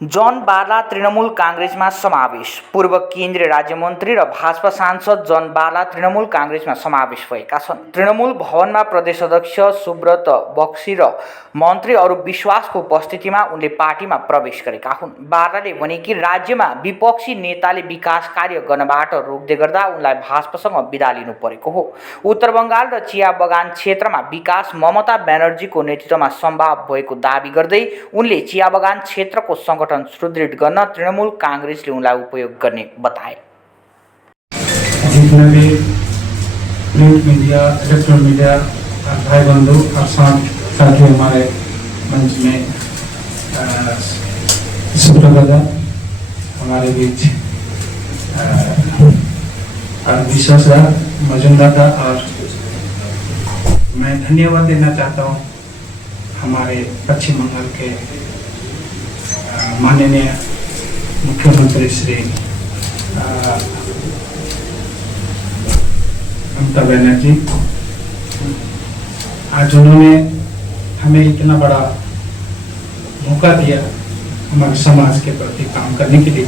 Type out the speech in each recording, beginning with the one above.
जन बारला तृणमूल कांग्रेसमा समावेश। पूर्व केन्द्रीय राज्यमन्त्री र भाजपा सांसद जन बारला तृणमूल कांग्रेसमा समावेश भएका छन्। तृणमूल भवनमा प्रदेश अध्यक्ष सुब्रत बक्सी र मन्त्री अरू विश्वासको उपस्थितिमा उनले पार्टीमा प्रवेश गरेका हुन्। बारलाले भने कि राज्यमा विपक्षी नेताले विकास कार्य गर्नबाट रोक्दै गर्दा उनलाई भाजपासँग बिदा लिनु परेको हो। उत्तर बंगाल र चिया बगान क्षेत्रमा विकास ममता ब्यानर्जीको नेतृत्वमा सम्भव भएको दावी गर्दै उनले चिया बगान क्षेत्रको संगठन सुदृढ गर्न तृणमूल कांग्रेसले उनलाई उपयोग गर्ने बताए। जितने भी प्रिंट मीडिया, इलेक्ट्रॉनिक मीडिया भाई बंधु और साथी हमारे मंच में सुप्रभात हमारे बीच विश्वास मजुमदार था और मैं धन्यवाद देना चाहता हूँ हमारे पश्चिम बंगाल के माननीय मुख्यमंत्री श्री ममता बनर्जी। आज उन्होंने हमें इतना बड़ा मौका दिया हमारे समाज के प्रति काम करने के लिए।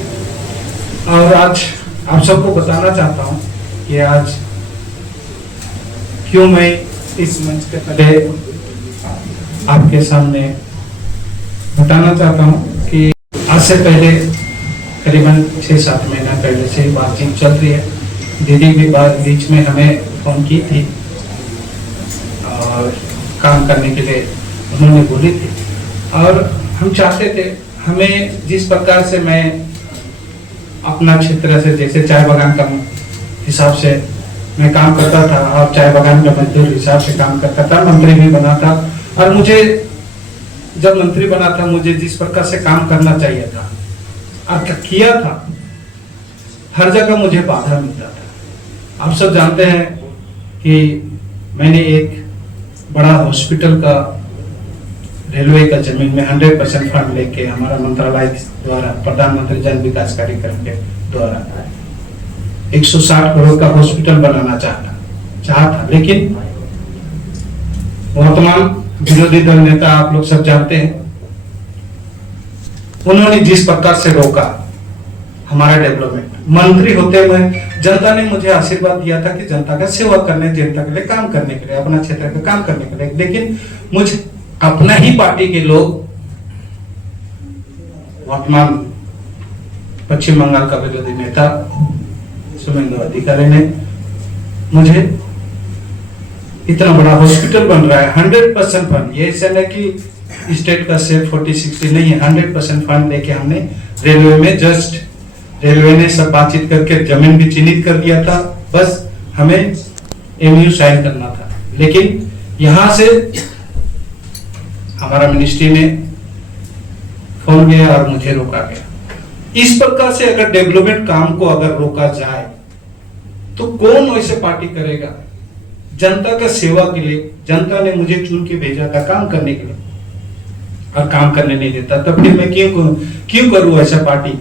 और आज आप सबको बताना चाहता हूँ कि आज क्यों मैं इस मंच के पहले आपके सामने बताना चाहता हूँ कि आज से पहले करीबन 6-7 महीना पहले से बातचीत चल रही है। दीदी भी बीच में हमें फोन की थी और काम करने के लिए उन्होंने बोली थी और हम चाहते थे हमें जिस प्रकार से मैं अपना क्षेत्र से जैसे चाय बागान का हिसाब से मैं काम करता था और चाय बागान का मजदूर हिसाब से काम करता था, मंत्री भी बना था और मुझे जब मंत्री बना था मुझे जिस प्रकार से काम करना चाहिए था और किया था हर जगह मुझे बाधा मिलता था। आप सब जानते हैं कि मैंने एक बड़ा हॉस्पिटल का रेलवे का जमीन में 100% फंड लेके हमारा मंत्रालय द्वारा प्रधानमंत्री जन विकास कार्यक्रम के द्वारा 160 करोड़ का हॉस्पिटल बनाना चाहा था। लेकिन वर्तमान विरोधी दल नेता आप लोग सब जानते हैं उन्होंने जिस प्रकार से रोका हमारा डेवलपमेंट। मंत्री होते हुए जनता ने मुझे आशीर्वाद दिया था कि जनता का सेवा करने, जनता के लिए काम करने के लिए, अपना क्षेत्र का काम करने के लिए। लेकिन मुझे अपना ही पार्टी के लोग वर्तमान पश्चिम बंगाल का विरोधी नेता शुभेंदु अधिकारी ने मुझे इतना बड़ा हॉस्पिटल बन रहा है 100% फंड, ये ऐसा नहीं कि स्टेट का सिर्फ 40-60 नहीं है, 100% फंड लेके हमने रेलवे में जस्ट रेलवे ने सब बातचीत करके जमीन भी चिन्हित कर दिया था, बस हमें एमयू साइन करना था। लेकिन यहाँ से हमारा मिनिस्ट्री ने फोन किया और मुझे रोका गया। इस प्रकार से अगर डेवलपमेंट काम को अगर रोका जाए तो कौन वैसे पार्टी करेगा? जनता का सेवा के लिए जनता ने मुझे चुन के भेजा था काम करने के लिए और काम करने नहीं देता, तब फिर मैं क्यों करूं ऐसा पार्टी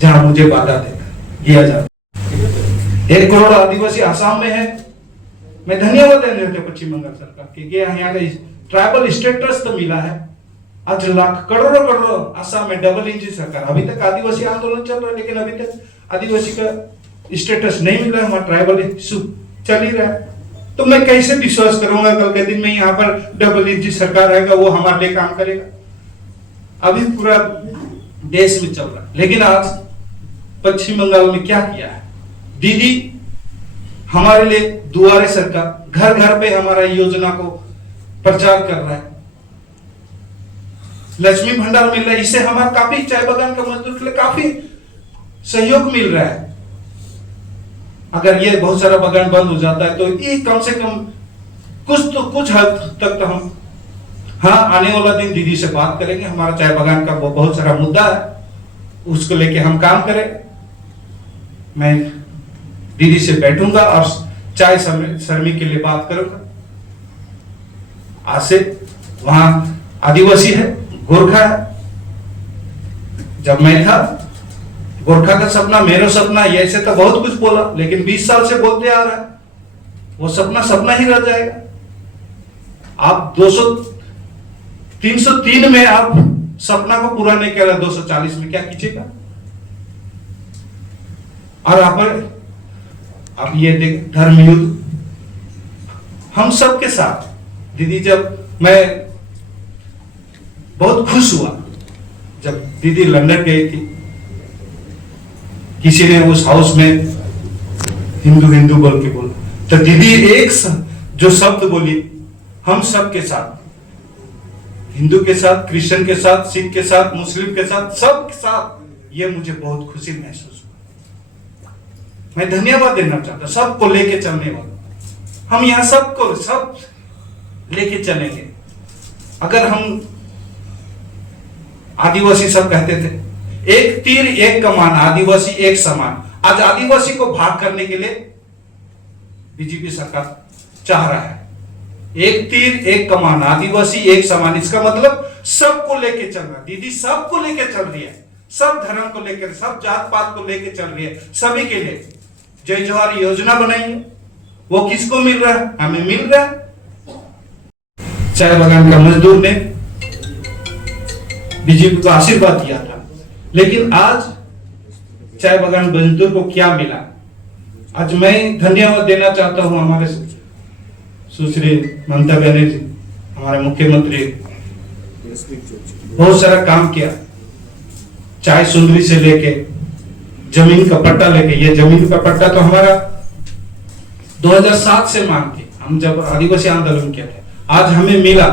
जहां मुझे बाधा दिया जाता। 1 करोड़ आदिवासी आसाम में है। मैं धन्यवाद देने देते पश्चिम बंगाल सरकार के यहाँ का ट्राइबल स्टेटस तो मिला है। आज लाख करोड़ों आसाम में डबल इंजन सरकार। अभी तक आदिवासी आंदोलन चल रहा है लेकिन अभी तक आदिवासी का स्टेटस नहीं मिला है। हमारा ट्राइबल इशू चल ही रहा है तो मैं कैसे विश्वास करूंगा कल के दिन में यहाँ पर डबल इंजन सरकार आएगा वो हमारे लिए काम करेगा। अभी पूरा देश में चल रहा है लेकिन आज पश्चिम बंगाल में क्या किया है? दीदी हमारे लिए दुआरे सरकार घर घर पे हमारा योजना को प्रचार कर रहा है, लक्ष्मी भंडार मिल रहा है। इससे हमारा काफी चाय बागान का मजदूर के लिए काफी सहयोग मिल रहा है। अगर ये बहुत सारा बागान बंद हो जाता है तो ये कम से कम कुछ हद तक तो हम आने वाला दिन दीदी से बात करेंगे। हमारा चाय बागान का बहुत सारा मुद्दा है उसको लेके हम काम करें। मैं दीदी से बैठूंगा और चाय श्रमिक के लिए बात करूंगा। आज से वहां आदिवासी है, गोरखा है। जब मैं था गोरखा का सपना मेरा सपना, ये ऐसे तो बहुत कुछ बोला लेकिन 20 साल से बोलते आ रहा है वो सपना ही रह जाएगा। आप 303 में आप सपना को पूरा नहीं कर रहा 240 में, क्या कीजिएगा? और अब ये देख धर्म युद्ध हम सब के साथ। दीदी, जब मैं बहुत खुश हुआ जब दीदी लंदन गई थी, किसी ने उस हाउस में हिंदू हिंदू बोल के बोला, तो दीदी एक जो शब्द बोली, हम सब के साथ, हिंदू के साथ, क्रिश्चियन के साथ, सिख के साथ, मुस्लिम के साथ, सब के साथ, ये मुझे बहुत खुशी महसूस हुआ। मैं धन्यवाद देना चाहता सबको लेके चलने वाला। हम यहाँ सबको सब लेके चलेंगे। अगर हम आदिवासी सब कहते थे एक तीर एक कमान, आदिवासी एक समान। आज आदिवासी को भाग करने के लिए बीजेपी सरकार चाह रहा है। एक तीर एक कमान, आदिवासी एक समान। इसका मतलब सबको लेके चल रहा है। दीदी सबको लेके चल रही है, सब धर्म को लेकर, सब जात पात को लेके चल रही है, सभी के लिए। जय जोहार योजना बनाई है, वो किसको मिल रहा है? हमें मिल रहा है। चाय बागान का मजदूर ने बीजेपी को आशीर्वाद दिया था, लेकिन आज चाय बागान मजदूर को क्या मिला? आज मैं धन्यवाद देना चाहता हूं हमारे सुश्री ममता बनर्जी, हमारे मुख्यमंत्री। बहुत सारा काम किया, चाय सुंदरी से लेके जमीन का पट्टा लेके। ये जमीन का पट्टा तो हमारा 2007 से मांग थी, हम जब आदिवासी आंदोलन किया था। आज हमें मिला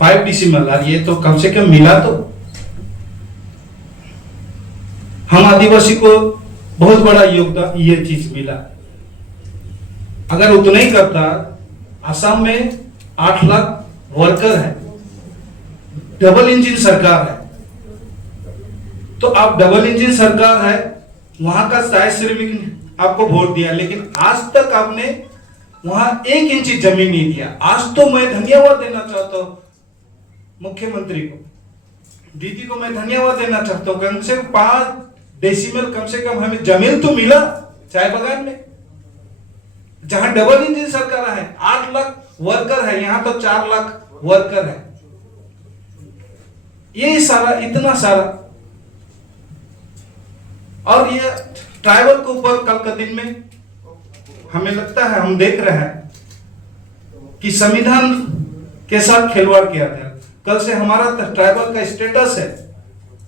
5 डिसिमल। ये तो कम से कम मिला। तो हम आदिवासी को बहुत बड़ा योगदान ये चीज मिला। अगर उतना ही करता, असम में 8 लाख वर्कर है, डबल इंजन सरकार है। तो अब डबल इंजन सरकार है, वहां का साय श्रमिक ने आपको वोट दिया, लेकिन आज तक आपने वहां 1 इंच जमीन नहीं दिया। आज तो मैं धन्यवाद देना चाहता हूं मुख्यमंत्री को, दीदी को मैं धन्यवाद देना चाहता हूं। कम से कम 5 डेसिमल कम से कम हमें जमीन तो मिला चाय बागान में, जहां डबल इंजन सरकार है। 8 लाख वर्कर है, यहां तो 4 लाख वर्कर है। ये सारा, इतना सारा। और ये ट्राइबल के ऊपर कल के दिन में हमें लगता है, हम देख रहे हैं कि संविधान के साथ खिलवाड़ किया गया। कल से हमारा ट्राइबल का स्टेटस है,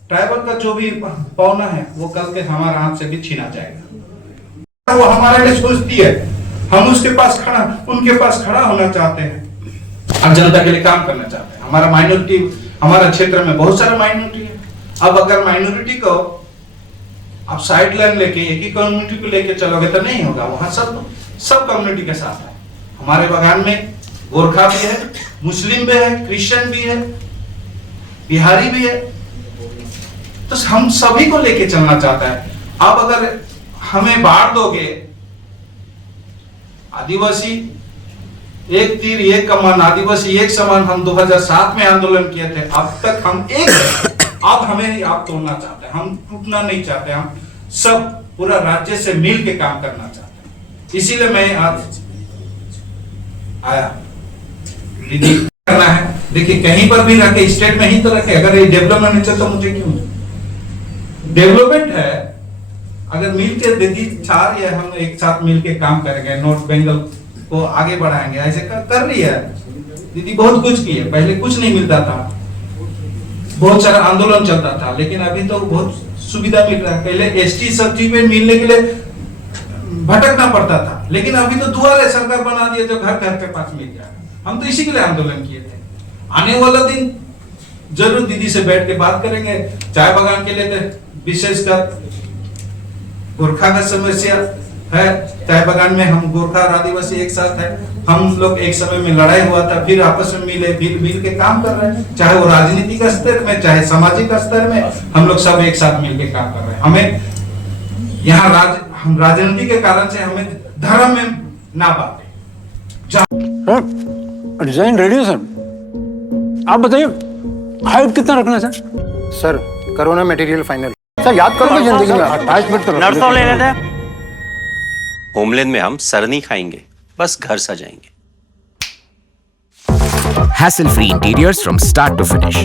ट्राइबल का जो भी पौना है वो कल के हमारे हाथ से भी छीना जाएगा। वो हमारे लिए सोचती है, हम उसके पास खड़ा, उनके पास खड़ा होना चाहते हैं और जनता के लिए काम करना चाहते हैं। हमारा माइनॉरिटी, हमारा क्षेत्र में बहुत सारा माइनॉरिटी है। अब अगर माइनॉरिटी को आप साइड लाइन लेके एक ही कम्युनिटी को लेके चलोगे तो नहीं होगा। वहां सब कम्युनिटी के साथ है। हमारे बागान में गोरखा भी है, मुस्लिम भी है, क्रिश्चियन भी है, बिहारी भी है। तो हम सभी को लेके चलना चाहता है। अब अगर हमें बांट दोगे, आदिवासी एक तीर एक कमान, आदिवासी एक समान, हम 2007 में आंदोलन किए थे। अब तक हम एक अब हमें आप तोड़ना चाहते हैं। हम टूटना नहीं चाहते। हम सब पूरा राज्य से मिल के काम करना चाहते हैं। इसीलिए मैं आज आया। दीदी करना है, देखिए कहीं पर भी रखे, स्टेट में ही तो रखे। अगर ये डेवलपमेंट नहीं तो मुझे क्यों? डेवलपमेंट है, अगर मिल के दीदी चार या हम एक साथ मिल के काम करेंगे, नॉर्थ बंगाल को आगे बढ़ाएंगे। ऐसे कर रही है दीदी, बहुत कुछ की है। पहले कुछ नहीं मिलता था, बहुत सारा आंदोलन चलता था, लेकिन अभी तो बहुत सुविधा मिल रहा है। पहले एसटी सब्जी में मिलने के लिए भटकना पड़ता था, लेकिन अभी तो दुआरे सरकार बना दिया जो घर घर के पास मिल जाए। हम तो इसी के लिए आंदोलन किए थे। आने वाला दिन जरूर दीदी से बैठ के बात करेंगे। चाय बागान के लिए तो विशेषकर गोरखा का समस्या है। चाय बागान में हम गोरखा और आदिवासी एक साथ है। हम लोग एक समय में लड़ाई हुआ था, फिर आपस में मिले, फिर मिल के काम कर रहे हैं। चाहे वो राजनीतिक स्तर में, चाहे सामाजिक स्तर में, हम लोग सब एक साथ मिल के काम कर रहे हैं। हमें यहाँ हम राजनीति के कारण से हमें धर्म में ना बांटे। डिजाइन रेडी है सर। आप बताइए हाइट कितना रखना है sir? Corona material final. Sir याद करोगे जिंदगी में अटैचमेंट करो। नर्सों ले लेते हैं। होमलैंड में हम सर नहीं खाएंगे, बस घर सजाएंगे। Hassle-free interiors from start to finish.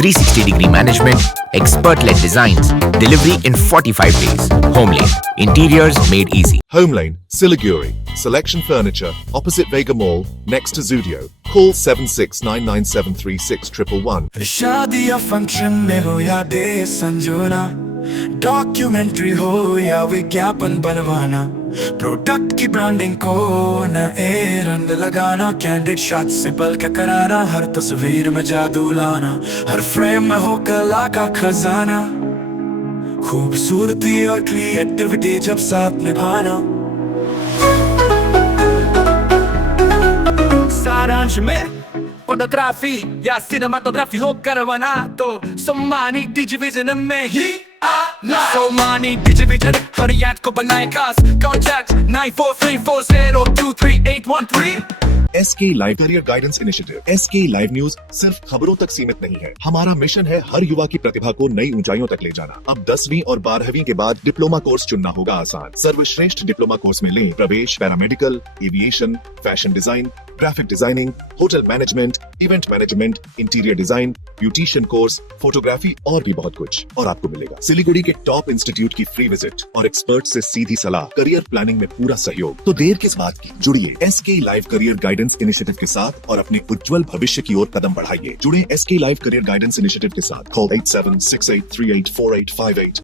360-degree management, expert-led designs, delivery in 45 days. Homelane, interiors made easy. Homelane, Siliguri. Selection Furniture, opposite Vega Mall, next to Zudio. Call 7699736111. शादी या फंक्शन में हो या दे संजोना, डॉक्यूमेंट्री हो या विज्ञापन बनवाना, प्रोडक्ट की ब्रांडिंग को न ए रंग लगाना, कैंडिड शॉट से पल के कराना, हर तस्वीर में जादू लाना, हर फ्रेम में हो कला का खजाना, खूबसूरती और क्रिएटिविटी जब साथ निभाना। सारांश में फोटोग्राफी या सिनेमाटोग्राफी हो करवाना तो सोमानी डिजिविजन में ही आना। सोमानी डिजिविजन हर याद को बनाए खास। Contact 9434023813। SK live career guidance initiative. SK live news सिर्फ खबरों तक सीमित नहीं है। हमारा मिशन है हर युवा की प्रतिभा को नई ऊंचाइयों तक ले जाना। अब 10वीं और 12वीं के बाद डिप्लोमा कोर्स चुनना होगा आसान। सर्वश्रेष्ठ डिप्लोमा कोर्स में लें प्रवेश paramedical, aviation, fashion design, graphic designing, hotel management, event management, interior design, beautician course, photography और भी बहुत कुछ। और आपको मिलेगा सिलीगुड़ी के टॉप इंस्टीट्यूट की फ्री विजिट और एक्सपर्ट से सीधी सलाह, करियर प्लानिंग में पूरा सहयोग। तो देर किस बात की, जुड़िए SK live career guidance initiative के साथ और अपने उज्जवल भविष्य की ओर कदम बढ़ाइए। जुड़े SK live career guidance initiative के साथ। कॉल 8768384858।